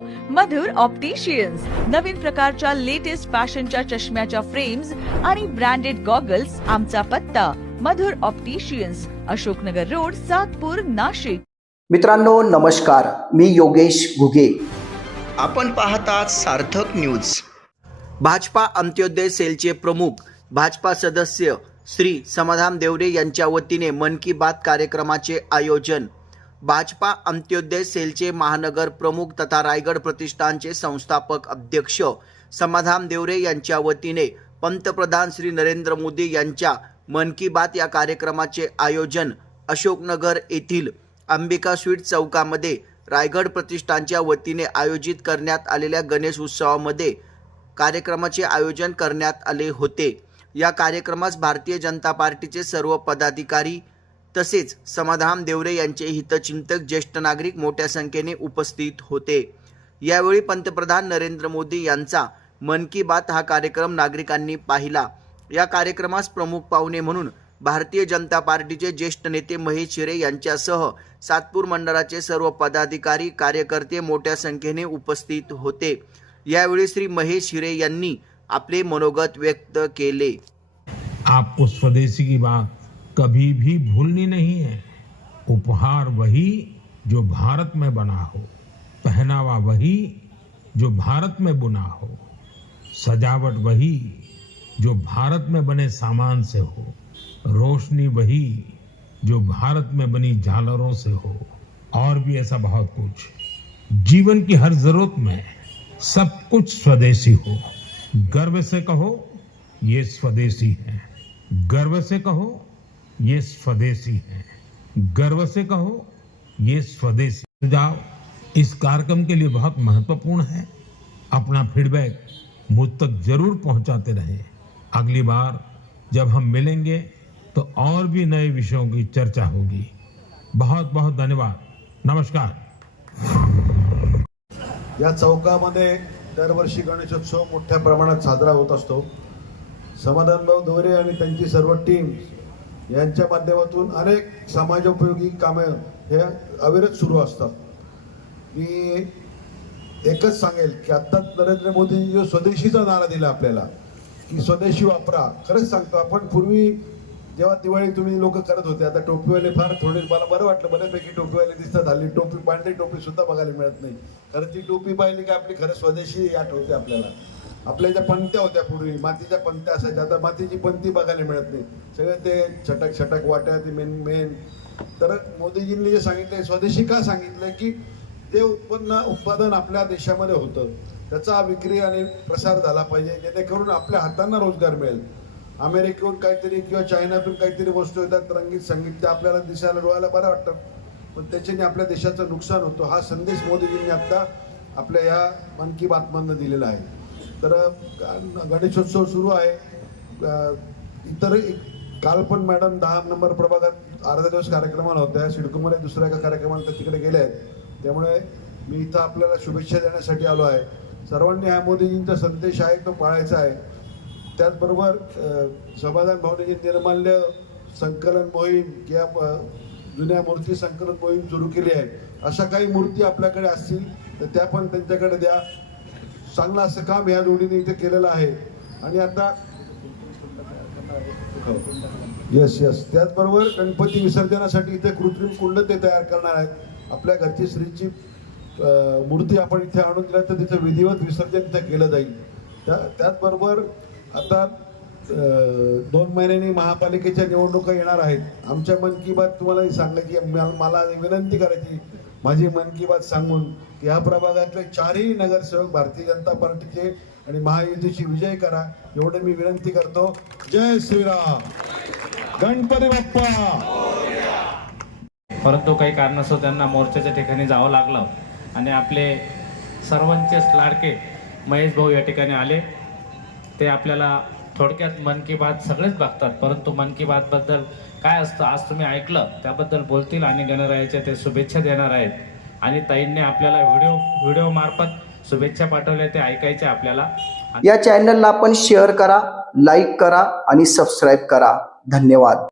मधुर opticians नवीन प्रकारच्या latest फॅशनच्या चष्म्याच्या फ्रेम्स आणि ब्रँडेड गॉगल्स आमचा पत्ता. Madhur opticians Ashoknagar road Satpur Nashik. मित्रांनो नमस्कार. मी योगेश घुगे. आपण पाहतात सार्थक न्यूज भाजपा अंत्योदय सेलचे प्रमुख भाजपा सदस्य श्री समाधान देवरे यांच्या वतीने मन की बात कार्यक्रमाचे आयोजन भाजपा अंत्योदय सेलचे महानगर प्रमुख तथा रायगड प्रतिष्ठानचे संस्थापक अध्यक्ष समाधान देवरे यांच्या वतीने पंतप्रधान श्री नरेंद्र मोदी यांच्या मन की बात या कार्यक्रमाचे आयोजन अशोकनगर येथील अंबिका स्वीट चौकामध्ये रायगड प्रतिष्ठानच्या वतीने आयोजित करण्यात आलेल्या गणेश उत्सवामध्ये कार्यक्रमाचे आयोजन करण्यात आले होते. या कार्यक्रमास भारतीय जनता पार्टीचे सर्व पदाधिकारी तसेच समाधान देवरे यांचे हितचिंतक ज्येष्ठ नागरिक मोठ्या संख्येने उपस्थित होते. यावेळी पंतप्रधान नरेंद्र मोदी यांचा मन की बात हा कार्यक्रम नागरिकांनी पाहिला. या कार्यक्रमास प्रमुख पाहुणे म्हणून भारतीय जनता पार्टीचे ज्येष्ठ नेते महेश शिरे यांच्यासह सातपूर मंडळाचे सर्व पदाधिकारी कार्यकर्ते मोठ्या संख्येने उपस्थित होते. यावेळी श्री महेश शिरे यांनी आपले मनोगत व्यक्त केले. आपको स्वदेशी की बात कभी भी भूलनी नहीं है। उपहार वही जो भारत में बना हो। पहनावा वही जो भारत में बुना हो। सजावट वही जो भारत में बने सामान से हो। रोशनी वही जो भारत में बनी झालरों से हो। और भी ऐसा बहुत कुछ। जीवन की हर ज़रूरत में सब कुछ स्वदेशी हो। गर्व से कहो, ये स्वदेशी है। गर्व से कहो ये स्वदेशी है। गर्व से कहो, ये स्वदेशी सुझाव इस कार्यक्रम के लिए बहुत महत्वपूर्ण है। अपना फीडबैक मुझ तक ज़रूर पहुंचाते रहे। अगली बार जब हम मिलेंगे तो और भी नए विषयों की चर्चा होगी। बहुत बहुत धन्यवाद। नमस्कार। या चौकामध्ये दरवर्षी गणेशोत्सव मोठ्या प्रमाणात साजरा होत दोरे आणि त्यांची सर्व टीम यांच्या माध्यमातून अनेक समाजोपयोगी कामं हे अविरत सुरू असतात. मी एकच सांगेल की आत्ताच नरेंद्र मोदींनी जो स्वदेशीचा नारा दिला आपल्याला की स्वदेशी वापरा. खरंच सांगतो आपण पूर्वी जेव्हा दिवाळी तुम्ही लोक करत होते आता टोपीवाले फार थोडे मला बरं वाटलं बऱ्यापैकी टोपीवाले दिसतात. हल्ली टोपी पांढरी टोपी सुद्धा बघायला मिळत नाही. कारण ती टोपी पाहिली की आपली खरं स्वदेशी आठवते आपल्याला. आपल्या ज्या पंत्या होत्या पूर्वी मातीच्या पंत्या असायच्या. आता मातीची पंती बघायला मिळत नाही. सगळे ते छटक छटक वाट्या ते मेन मेन तर मोदीजींनी जे सांगितलंय स्वदेशी का सांगितलंय की ते उत्पन्न उत्पादन आपल्या देशामध्ये होतं. त्याचा विक्री आणि प्रसार झाला पाहिजे जेणेकरून आपल्या हातांना रोजगार मिळेल. अमेरिकेहून काहीतरी किंवा चायनातून काहीतरी वस्तू येतात रंगीत संगीत त्या आपल्याला दिसायला डोळ्याला बरं वाटतं. पण त्याच्याने आपल्या देशाचं नुकसान होतं. हा संदेश मोदीजींनी आता आपल्या या मन की बातमधनं दिलेला आहे. तर गणेशोत्सव सुरू आहे. इतर काल पण मॅडम दहा नंबर प्रभागात अर्धा दिवस कार्यक्रमाला होत्या. सिडकोमध्ये दुसऱ्या एका कार्यक्रमाला त्या तिकडे गेल्या आहेत. त्यामुळे मी इथं आपल्याला शुभेच्छा देण्यासाठी आलो आहे. सर्वांनी हा मोदीजींचा संदेश आहे तो पाळायचा आहे. त्याचबरोबर समाधान भावनेची निर्माल्य संकलन मोहीम किंवा जुन्या मूर्ती संकलन मोहीम सुरू केली आहे. अशा काही मूर्ती आपल्याकडे असतील तर त्या पण त्यांच्याकडे द्या. चांगलं असं काम ह्या जोडीने इथे केलेलं आहे. आणि आता हो. यस येस त्याचबरोबर गणपती विसर्जनासाठी इथे कृत्रिम कुंड ते तयार करणार आहेत. आपल्या घरची श्रीची मूर्ती आपण इथे आणून दिल्या तर तिचं विधिवत विसर्जन इथे केलं जाईल. त्या त्याचबरोबर आता दोन महिन्यांनी महापालिकेच्या निवडणुका येणार आहेत. आमच्या मन की बात तुम्हाला सांगायची मला विनंती करायची माझी मन की बात सांगून या प्रभागातले चारही नगरसेवक भारतीय जनता पार्टीचे आणि महायुतीची विजय करा एवढं मी विनंती करतो. जय श्रीराम. गणपती बाप्पा. परंतु काही कारणास्तव त्यांना मोर्चाच्या ठिकाणी जावं लागलं आणि आपले सर्वांचेच लाडके महेश भाऊ या ठिकाणी आले. ते आपल्याला थोडक्यात मन की बात सगळेच बघतात परंतु मन की बात बद्दल काय असतं आज तुम्ही ऐकलं त्याबद्दल बोलतील आणि गणरायाच्या ते शुभेच्छा देणार आहेत. आणि ताईंनी आपल्याला व्हिडिओ व्हिडिओ मार्फत शुभेच्छा पाठवल्या ते ऐकायचे आपल्याला. या चॅनलला आपण शेअर करा लाईक करा आणि सबस्क्राईब करा. धन्यवाद.